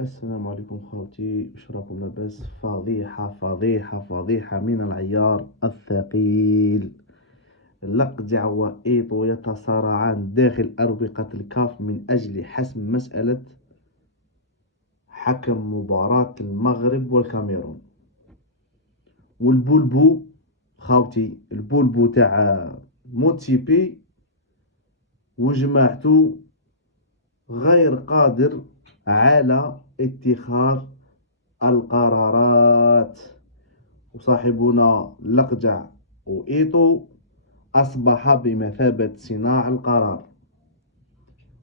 السلام عليكم خوتي، واش راكم لاباس؟ فضيحة فضيحة فضيحة من العيار الثقيل. لقجع وإيطو يتصارعان داخل أروقة الكاف من أجل حسم مسألة حكم مباراة المغرب والكاميرون. والبولبو خاوتي، البولبو تاع موتسيبي وجماعته غير قادر على اتخاذ القرارات، وصاحبنا لقجع وإيطو أصبح بمثابة صناع القرار.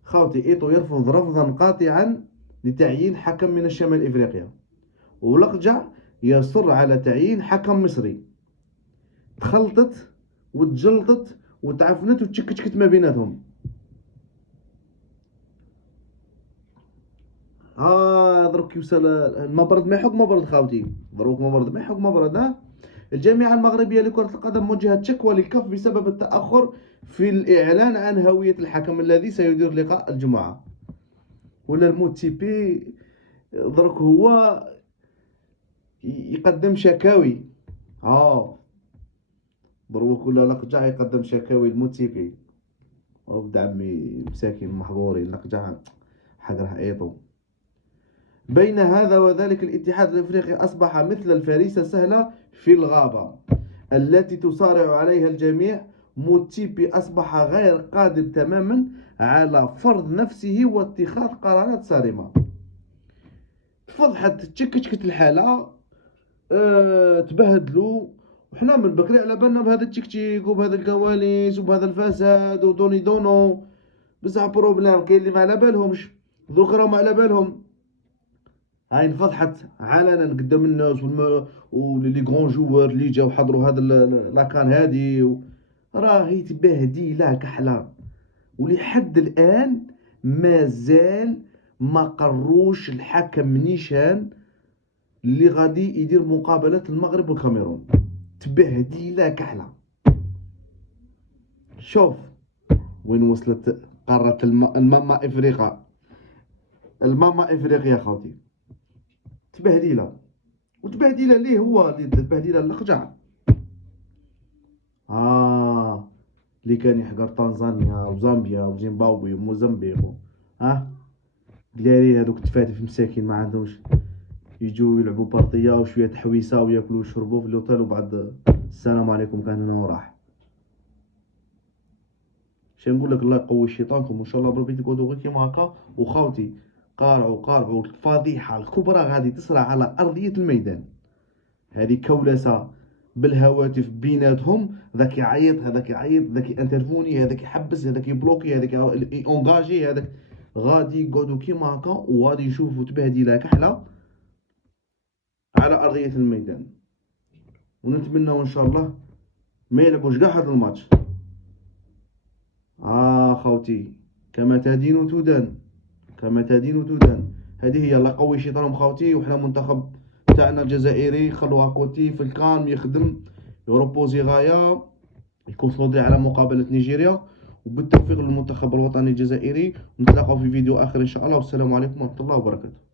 خاوتي، إيطو يرفض رفضا قاطعا لتعيين حكم من الشمال إفريقيا، ولقجع يصر على تعيين حكم مصري. تخلطت وتجلطت وتعفنت وتشكتشكت ما بيناتهم. دروك يوصل المبرد ما يحك مبرد خاوتي، دروك مبرد ما يحك مبرد. الجامعة المغربية لكرة القدم موجهة شكوى للكاف بسبب التأخر في الإعلان عن هوية الحكم الذي سيدير لقاء الجمعة. ولا الموتسيبي دروك هو يقدم شكاوي. دروك ولا لقجع يقدم شكاوي الموتسيبي. ولد عمي مساكين محظورين، لقجع حقره ايطو. بين هذا وذلك الاتحاد الافريقي اصبح مثل الفريسة سهلة في الغابة التي تصارع عليها الجميع. موتسيبي أصبح غير قادر تماما على فرض نفسه واتخاذ قرارات صارمة. فضحت تشكشكت الحالة، تبهدلوا. وحنا من بكري على بالنا بهذا التكتيك وبهذا الكواليس وبهذا الفساد ودوني دونو بصح بروبليم. كاين اللي ما على بالهمش، ذوك راهم على بالهم. هاي انفضحت علنا قدام الناس ولي غون جوار اللي جاو حضروا هذا لاكان هادي راهي تبهديله كحله. ولحد الان مازال ما قروش الحكم نيشان اللي غادي يدير مقابله المغرب والكاميرون. تبهديله كحله. شوف وين وصلت قاره الماما افريقيا. الماما افريقيا خاوتي تبهديله. وتبهديله ليه؟ هو اللي تبهديله اللقجع. اللي كان يحقر تنزانيا وزامبيا وزيمبابوي وموزمبيق بلاري هذوك التفاتف مساكين ما عندهمش، يجوا يلعبوا بارطيه وشويه تحويسه وياكلوا ويشربوا في الاوتيل وبعد السلام عليكم كان هنا وراح. شنو نقول لك؟ الله يقوي شيطانكم وان شاء الله بربي تقعدوا غير كيما هكا. وخاوتي قارعوا الفضيحه الكبرى غادي تصرى على ارضيه الميدان. هذه كولسه بالهواتف بيناتهم، ذاك يعيط هذاك يعيط، ذاك انترفوني هذاك يحبس هذاك يبلوكي هذاك اونغاجي هذاك. غادي يقعدوا كيما هكا وغادي يشوفوا تبهديله كحله على ارضيه الميدان. ونتمنى ان شاء الله ما يلعبوش كاع هذا الماتش. خوتي، كما تدين تدان، كما تدين تدان. هذه هي. الله يقوي شيطانهم خوتي. وحنا منتخب تاعنا الجزائري خلوها كوتي في الكالم يخدم يوروبوزي غايه يكونسونطري على مقابله نيجيريا. وبالتوفيق للمنتخب الوطني الجزائري. نتلاقاو في فيديو اخر ان شاء الله، والسلام عليكم ورحمه الله وبركاته.